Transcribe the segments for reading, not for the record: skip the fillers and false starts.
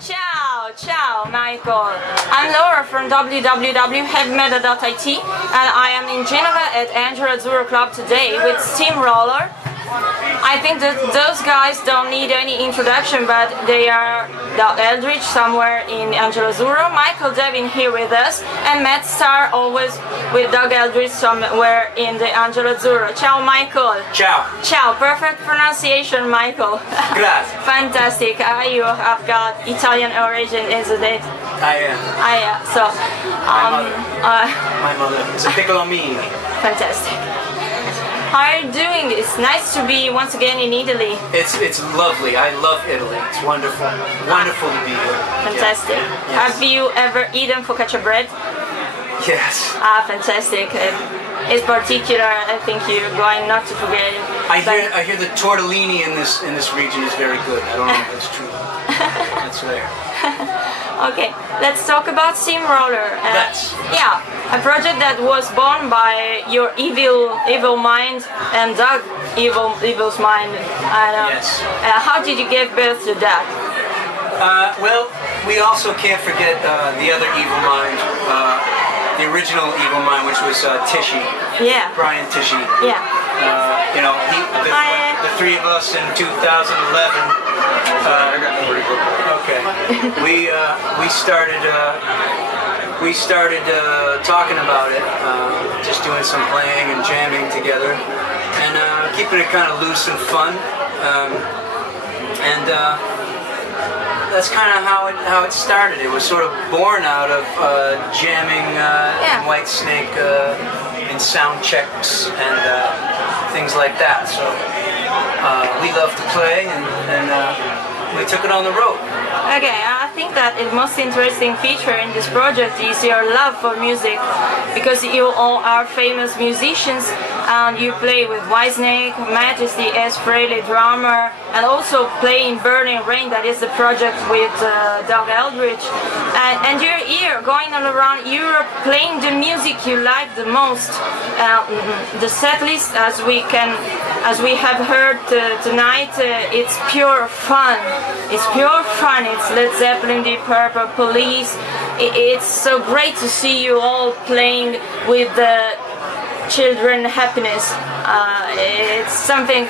Ciao, ciao, Michael. I'm Laura from www.heavymetal.it and I am in Genova at Azzurro Club today with Steamroller. I think that those guys don't need any introduction, but they are Doug Eldridge somewhere in Azzurro, Michael Devin here with us, and Matt Starr always with Doug Eldridge somewhere in the Azzurro. Ciao Michael. Ciao. Ciao, perfect pronunciation, Michael. Grazie. Fantastic. You have got Italian origin, isn't it? I am. So, My mother is a piccolomini. fantastic. How are you doing? It's nice to be once again in Italy. It's lovely. I love Italy. It's wonderful. Wonderful to be here. Fantastic. Yes. Have you ever eaten focaccia bread? Yes. Fantastic. It's particular. I think you're going not to forget it. I hear the tortellini in this region is very good. I don't know if that's true. That's there. Okay, let's talk about Steamroller. Yeah, a project that was born by your evil mind and Doug evil's mind. Yes. How did you give birth to that? Well, we also can't forget the other evil mind, the original evil mind, which was Tishy. Yeah. Brian Tishy. Yeah. The three of us in 2011. Okay. We started talking about it, just doing some playing and jamming together, and keeping it kind of loose and fun. That's kind of how it started. It was sort of born out of jamming in Whitesnake in sound checks and things like that. So we love to play, and we took it on the road. Okay, I think that the most interesting feature in this project is your love for music, because you all are famous musicians and you play with Whitesnake, Majesty as Fraley drummer, and also playing Burning Rain, that is the project with Doug Eldridge. And you're here going all around Europe playing the music you like the most. The setlist, as we have heard tonight, it's pure fun. It's pure fun. It's Led Zeppelin, Deep Purple, Police. It's so great to see you all playing with the children happiness. It's something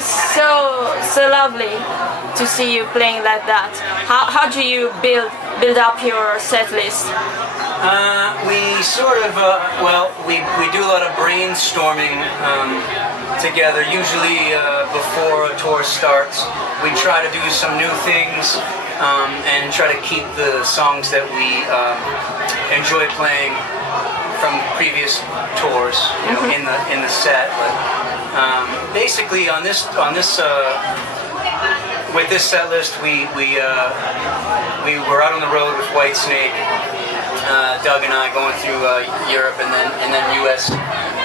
so lovely to see you playing like that. How do you build up your set list? We sort of we do a lot of brainstorming together. Usually before a tour starts, we try to do some new things and try to keep the songs that we enjoy playing from previous tours, you know, in the set. But basically, on this with this set list, we were out on the road with Whitesnake, Doug and I going through Europe and then US,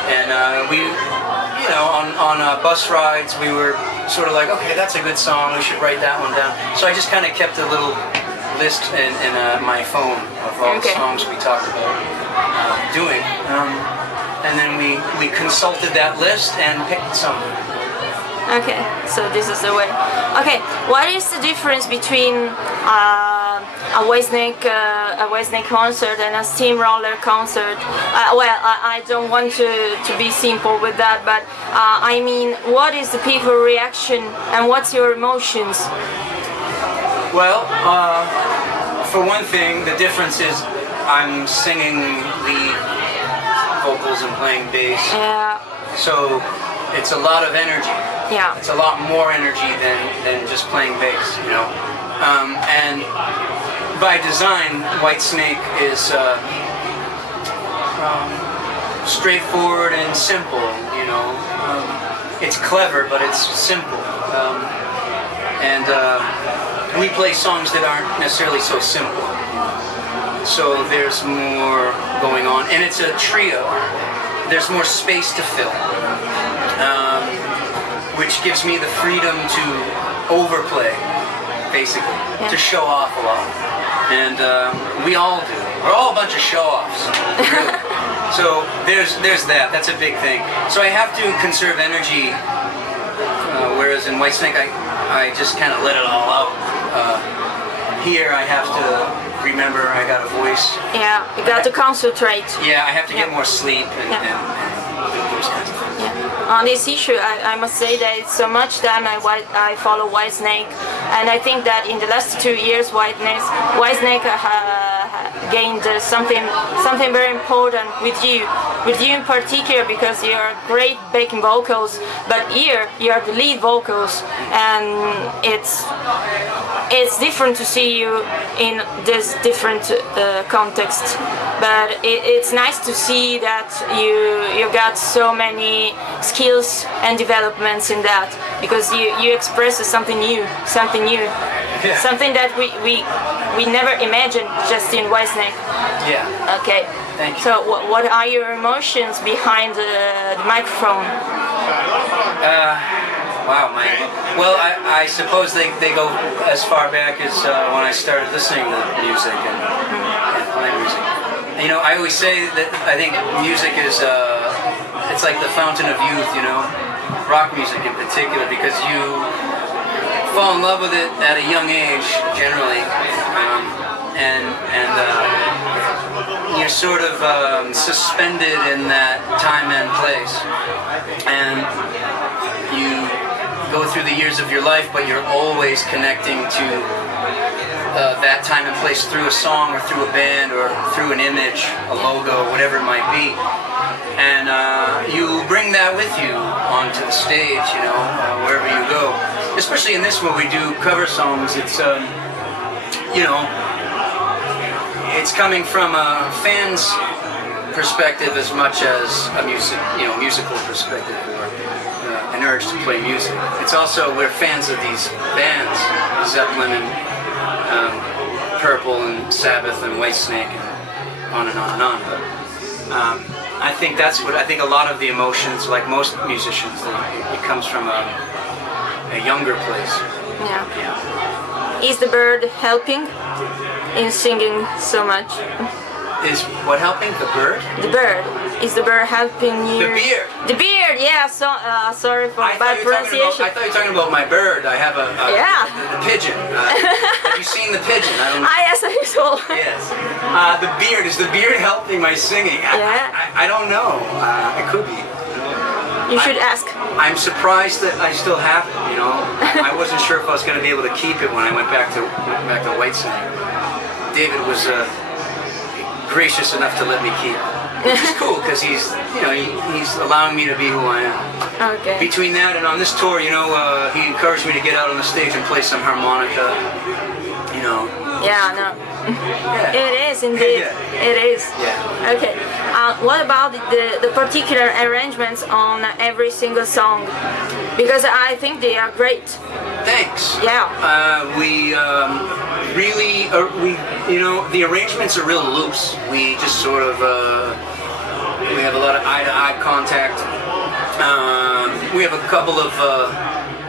and we, you know, on bus rides, we were sort of like, okay, that's a good song, we should write that one down. So I just kind of kept a little list in my phone of all the songs we talked about doing, and then we consulted that list and picked some. Okay, so this is the way. Okay, what is the difference between a Whitesnake concert and a Steamroller concert? I don't want to be simple with that, but I mean, what is the people reaction and what's your emotions? Well, for one thing, the difference is I'm singing lead vocals and playing bass. So it's a lot of energy. Yeah. It's a lot more energy than just playing bass, you know. And by design, Whitesnake is straightforward and simple, you know. It's clever, but it's simple. And we play songs that aren't necessarily so simple. So there's more going on. And it's a trio. There's more space to fill. Which gives me the freedom to overplay, basically, to show off a lot. And we all do. We're all a bunch of show-offs, really. So there's that. That's a big thing. So I have to conserve energy, whereas in Whitesnake I just kind of let it all out. here I have to remember I got a voice. Yeah, you got to concentrate. Yeah, I have to get more sleep and those kinds of things. Yeah. On this issue, I must say that it's so much time I follow Whitesnake, and I think that in the last 2 years, Whitesnake gained something very important with you in particular, because you are great backing vocals, but here you are the lead vocals, and it's different to see you in this different context. But it's nice to see that you got so many skills and developments in that, because you express something new, something that we never imagined just in Whitesnake. Yeah. Okay. Thank you. So what are your emotions behind the microphone? Wow, well, I suppose they go as far back as when I started listening to music and playing music. You know, I always say that I think music is it's like the fountain of youth, you know, rock music in particular, because you fall in love with it at a young age generally, and you're sort of suspended in that time and place, and you go through the years of your life, but you're always connecting to that time and place through a song or through a band or through an image, a logo, whatever it might be. And you bring that with you onto the stage, you know, wherever you go. Especially in this, where we do cover songs, it's, you know, it's coming from a fan's perspective as much as a musical perspective, or an urge to play music. It's also, we're fans of these bands, Zeppelin and Purple and Sabbath and Whitesnake and on and on and on. But I think I think a lot of the emotions, like most musicians, it comes from a younger place. Yeah. Is the bird helping in singing so much? Is what helping? The bird? The bird. Is the bird helping you? The beard. The beard, yeah. So, sorry for bad pronunciation. I thought you were talking about my bird. I have the pigeon. Have you seen the pigeon? I don't know. Yes, I saw. Yes. The beard. Is the beard helping my singing? I don't know. It could be. You should ask. I'm surprised that I still have it, you know. I wasn't sure if I was going to be able to keep it when I went back to Whitesnake. David was gracious enough to let me keep it, which is cool, because he's allowing me to be who I am. Okay. Between that and on this tour, you know, he encouraged me to get out on the stage and play some harmonica, you know. Yeah, no. Yeah. It is indeed. Yeah. It is. Yeah. Okay. What about the particular arrangements on every single song? Because I think they are great. Thanks. Yeah. We really, you know, the arrangements are real loose. We just sort of, we have a lot of eye-to-eye contact. We have a couple of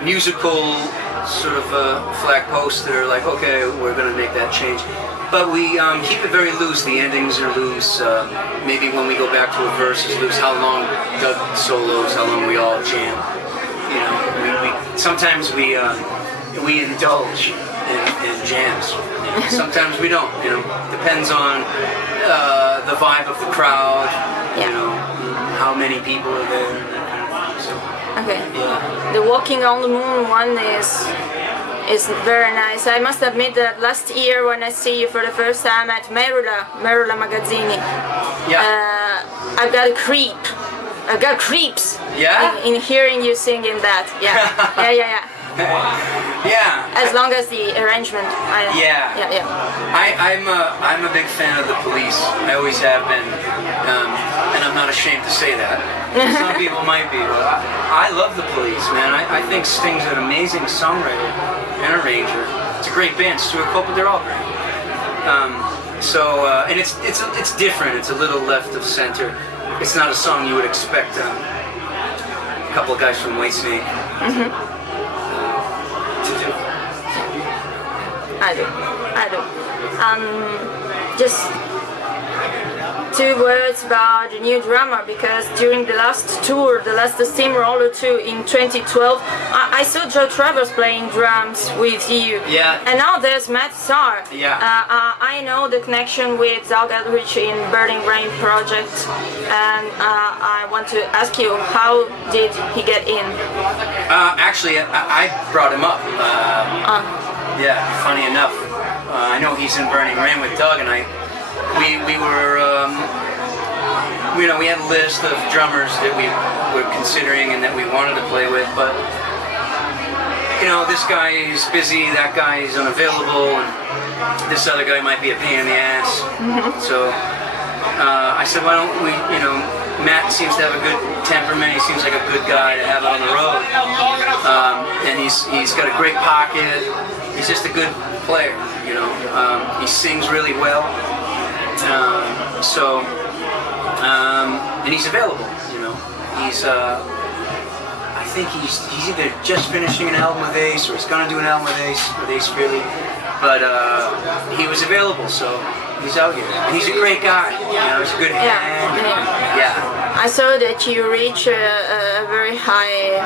musical sort of flag posts that are like, okay, we're going to make that change. But we keep it very loose. The endings are loose. Maybe when we go back to a verse is loose. How long Doug solos, how long we all jam. You know, sometimes we indulge in jams. Sometimes we don't. You know, depends on the vibe of the crowd. Yeah. You know, how many people are there. So, okay. yeah. The Walking on the Moon one is very nice. I must admit that last year when I see you for the first time at Merula Magazzini, I got creeps. Yeah? In hearing you singing that. Yeah. Yeah. Yeah. As long as the arrangement. Yeah. I'm a big fan of the Police. I always have been, and I'm not ashamed to say that. Some people might be, but I love the Police, man. I think Sting's an amazing songwriter and arranger. It's a great band. Stuart Copeland, they're all great. And it's different. It's a little left of center. It's not a song you would expect a couple of guys from Whitesnake to do. I do. Just two words about the new drummer, because during the last tour, the last Steamroller 2 in 2012, I saw Joe Travers playing drums with you. Yeah. And now there's Matt Starr. Yeah. I know the connection with Doug Eldridge in Burning Rain project, and I want to ask you, how did he get in? Actually, I brought him up. Yeah, funny enough. I know he's in Burning Rain with Doug, and we were, we had a list of drummers that we were considering and that we wanted to play with, but this guy is busy, that guy is unavailable, and this other guy might be a pain in the ass. So I said, why don't we, Matt seems to have a good temperament, he seems like a good guy to have out on the road, and he's got a great pocket, he's just a good player, he sings really well, and he's available, he's I think he's either just finishing an album with Ace, or he's gonna do an album with Ace Frehley, but he was available, so he's out here. And he's a great guy, he's a good hand. Yeah. I saw that you reach a very high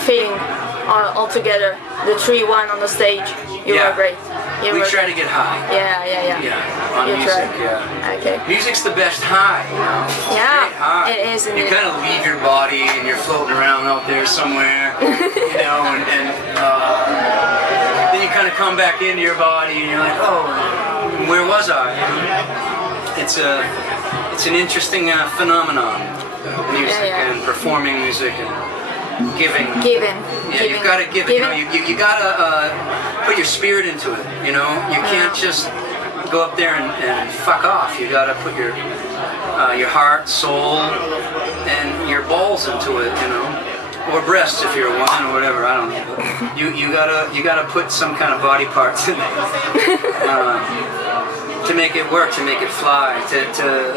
feeling altogether. The 3-1 on the stage, you were great. We try to get high. Yeah. On you music, try. Okay. Music's the best high, Yeah, high. it is. You kind of leave your body and you're floating around out there somewhere, and then you kind of come back into your body and you're like, oh, where was I? It's an interesting phenomenon, music and performing music and giving. Yeah, you've got to give it. You got to put your spirit into it. You can't just go up there and fuck off. You got to put your heart, soul, and your balls into it. Or breasts if you're a woman or whatever. I don't know. But you gotta put some kind of body parts in it. To make it work, to make it fly, to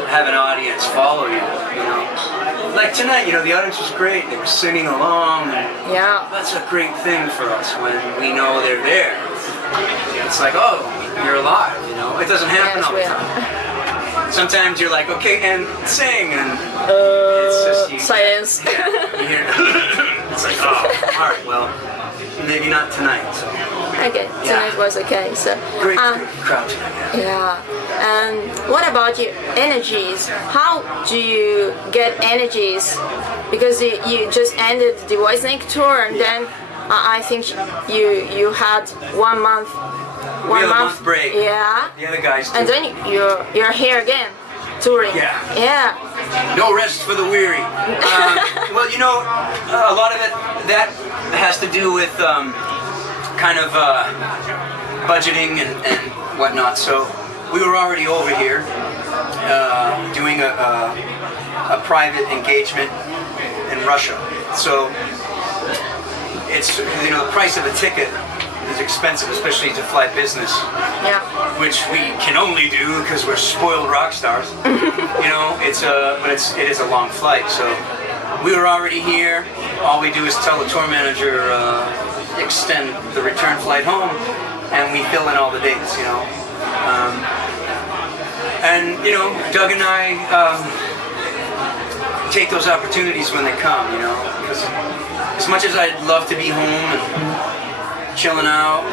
have an audience follow you, Like tonight, the audience was great. They were singing along. Yeah. That's a great thing for us when we know they're there. It's like, oh, you're alive, It doesn't happen all the time. Sometimes you're like, okay, and sing, and it's just silence. Yeah, you hear it's like, oh, all right, well, maybe not tonight. So. Okay, tonight was okay. So great crowd tonight. Yeah. And what about your energies? How do you get energies? Because you just ended the Whitesnake tour, and then I think you had 1 month. We had a month break. Yeah. The other guys too. And then you're here again, touring. Yeah. No rest for the weary. Well, a lot of it that has to do with kind of budgeting and whatnot. So we were already over here doing a private engagement in Russia. So it's the price of a ticket is expensive, especially to fly business. Yeah. Which we can only do because we're spoiled rock stars. It is a long flight. So we were already here. All we do is tell the tour manager extend the return flight home, and we fill in all the dates. Doug and I take those opportunities when they come. Because as much as I'd love to be home and chilling out,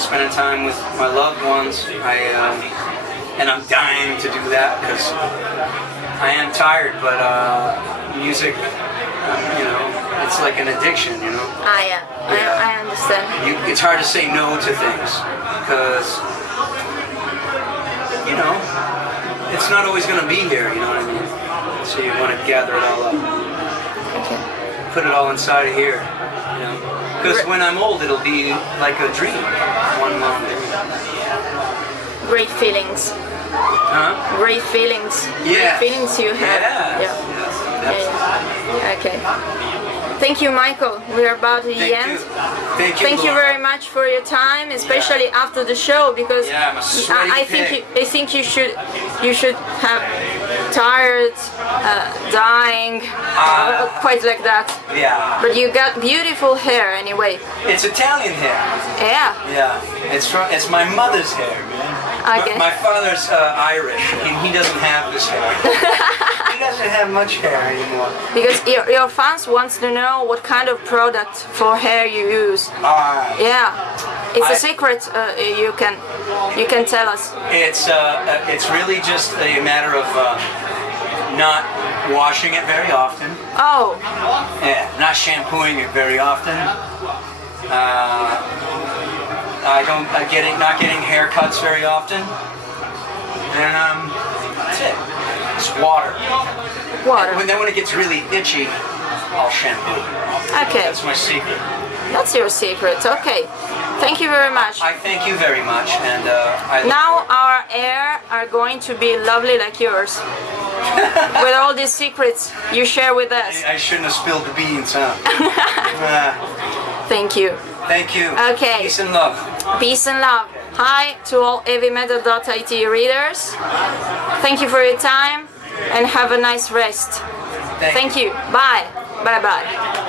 spending time with my loved ones, and I'm dying to do that because I am tired, but music, it's like an addiction, Yeah. I understand. It's hard to say no to things because, it's not always going to be here, you know what I mean? So you want to gather it all up. Okay. Put it all inside of here, Because when I'm old, it'll be like a dream, one long dream. Great feelings. Huh? Great feelings. Yeah. Great feelings you have. Yeah. Okay. Thank you, Michael. We're about to the end. Thank you very much for your time, especially after the show, because I'm a sweaty pig. I think you should have tired, dying, quite like that. Yeah. But you got beautiful hair anyway. It's Italian hair. Yeah. Yeah. It's my mother's hair, man. Okay. My father's Irish, and he doesn't have this hair. He doesn't have much hair anymore. Because your fans wants to know what kind of product for hair you use. Yeah, it's a secret. You can tell us. It's really just a matter of not washing it very often. Oh. Yeah, not shampooing it very often. Not getting haircuts very often. And that's it. Just water. Water. And then when it gets really itchy, I'll shampoo. Okay. That's my secret. That's your secret. Okay. Thank you very much. I thank you very much, and Now our hair are going to be lovely like yours. With all these secrets you share with us. I shouldn't have spilled the beans, huh? Thank you. Thank you. Okay. Peace and love. Peace and love. Hi to all heavymetal.it readers. Thank you for your time and have a nice rest. Thank you. Bye. Bye bye.